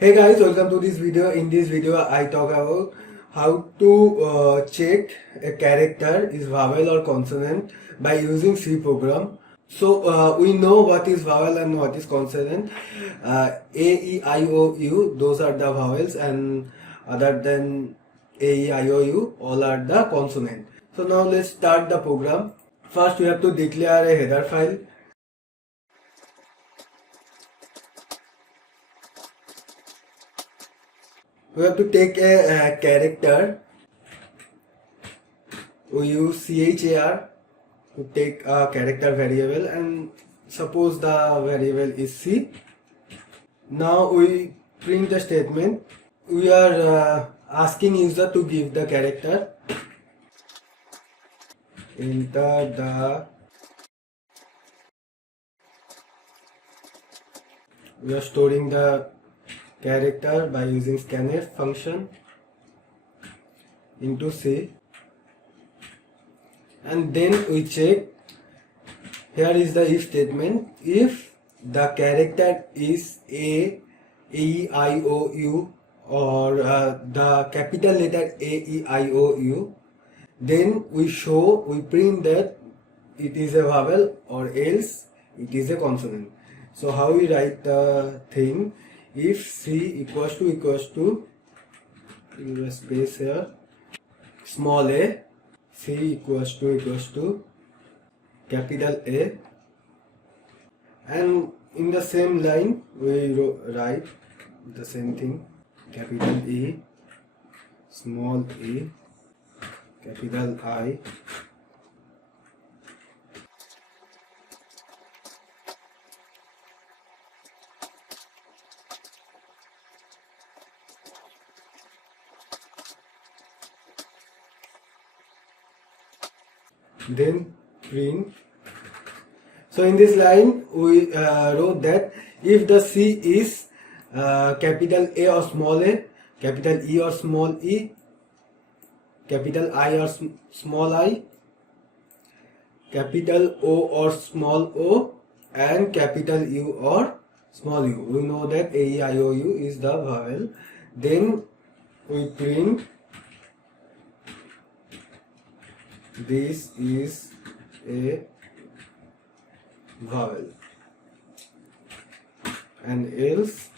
Hey guys, welcome to this video. In this video I talk about how to check a character is vowel or consonant by using C program. So we know what is vowel and what is consonant. A, E, I, O, U, those are the vowels, and other than A, E, I, O, U, all are the consonant. So now let's start the program. First we have to declare a header file. We have to take a character. We use char to take a character variable, and suppose the variable is C. Now we print the statement. We are asking user to give the character. Enter the. We are storing the character by using scanf function into C, and then we check. Here is the if statement. If the character is A, E, I, O, U, or the capital letter A, E, I, O, U, then we print that it is a vowel, or else it is a consonant. So how we write the thing? If C equals to give a space here, small a, C equals to capital A, and in the same line we write the same thing, capital E, small e, capital I, then print. So in this line we wrote that if the C is capital A or small a, capital E or small e, capital I or small I, capital O or small o, and capital U or small u. We know that A, E, I, O, U is the vowel. Then we print this is a vowel, and else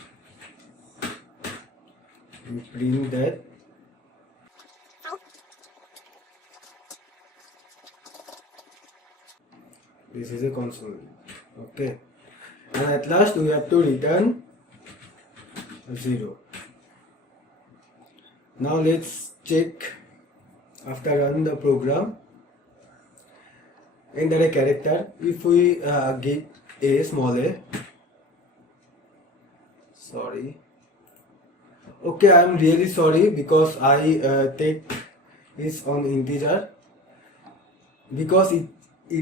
we print that this is a consonant. Okay, and at last we have to return 0. Now let's check. After run the program, enter a character. If we give a small a, sorry, okay, I am really sorry because I take is on integer, because it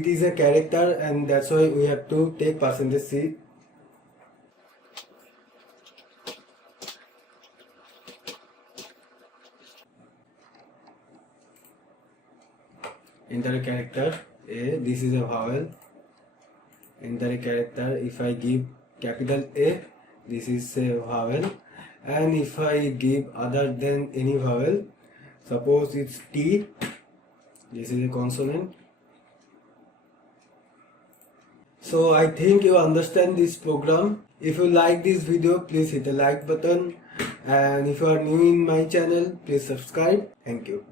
is a character, and that's why we have to take %c. Enter a character A, this is a vowel. Enter a character. If I give capital A, this is a vowel, and if I give other than any vowel, suppose it's T, this is a consonant. So I think you understand this program. If you like this video, please hit the like button, and if you are new in my channel, please subscribe. Thank you.